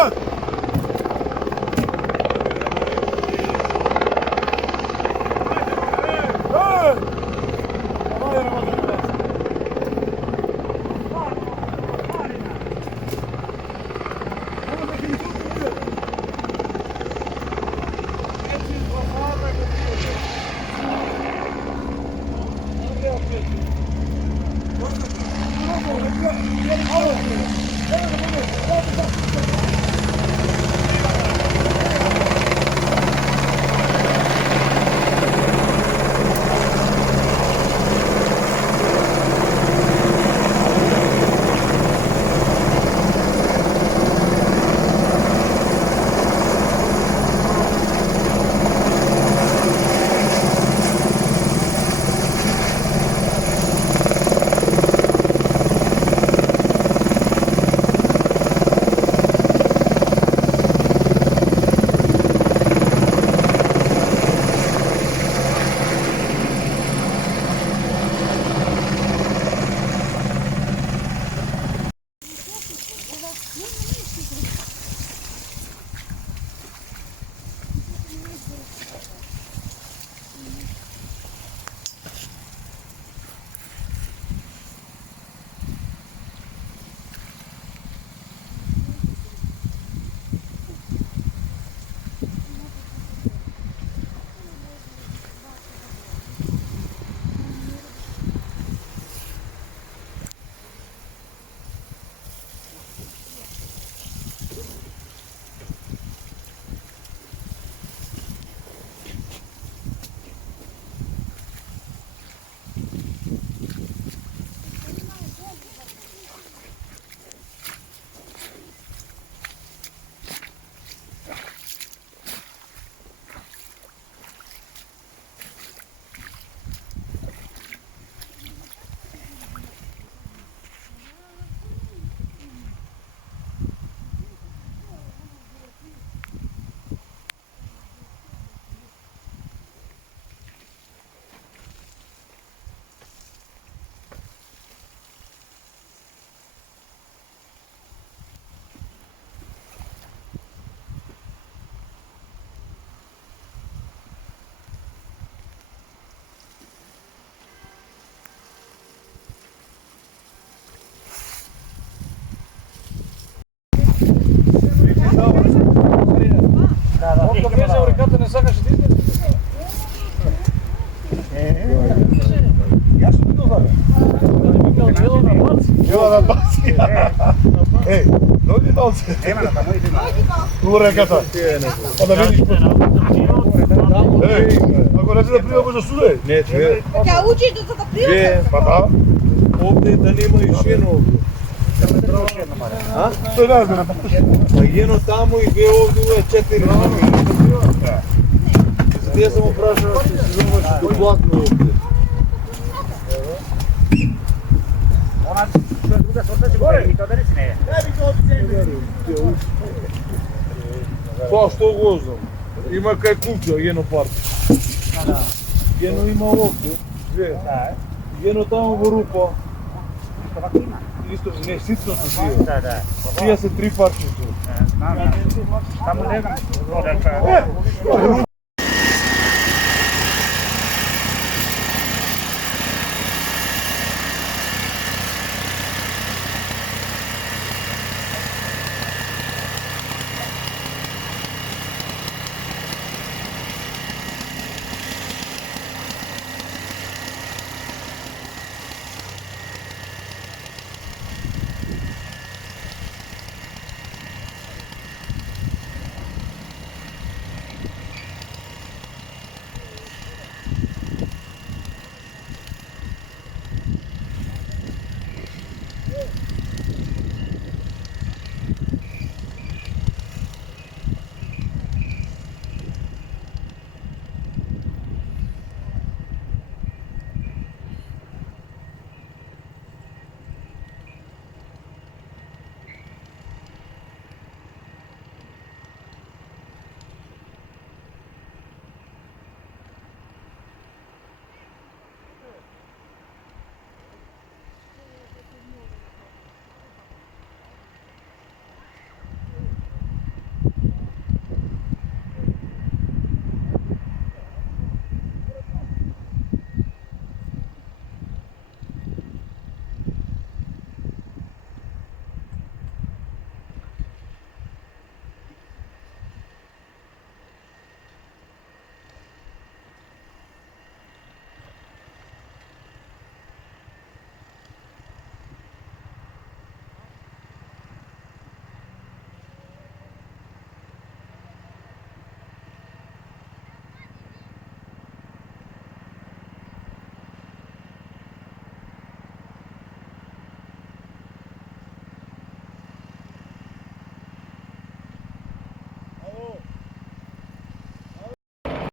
Murat. Ej, nogi nocy. Tu rekata. Pa da vidiš. Ej, ako neće da pliva, može sude. Neće. Tja uđi do toga prilika? Pa da. Ovdje da nema još jedno ovdje. To je razmjena. Pa jedno tamo i dve ovdje, ovo je 4. Gdje sam oprašao što se zove doplatno ovdje. Ona druga sorta će gore, mi to da reci ne. Pa što gozom? Ima kaj kuća, jedno parko. Jedno ima ovdje, dve. Jedno tamo v rupo. Isto, ne, sitno se sije. Da. Sije se 3 parče tu. Tamo ne znam.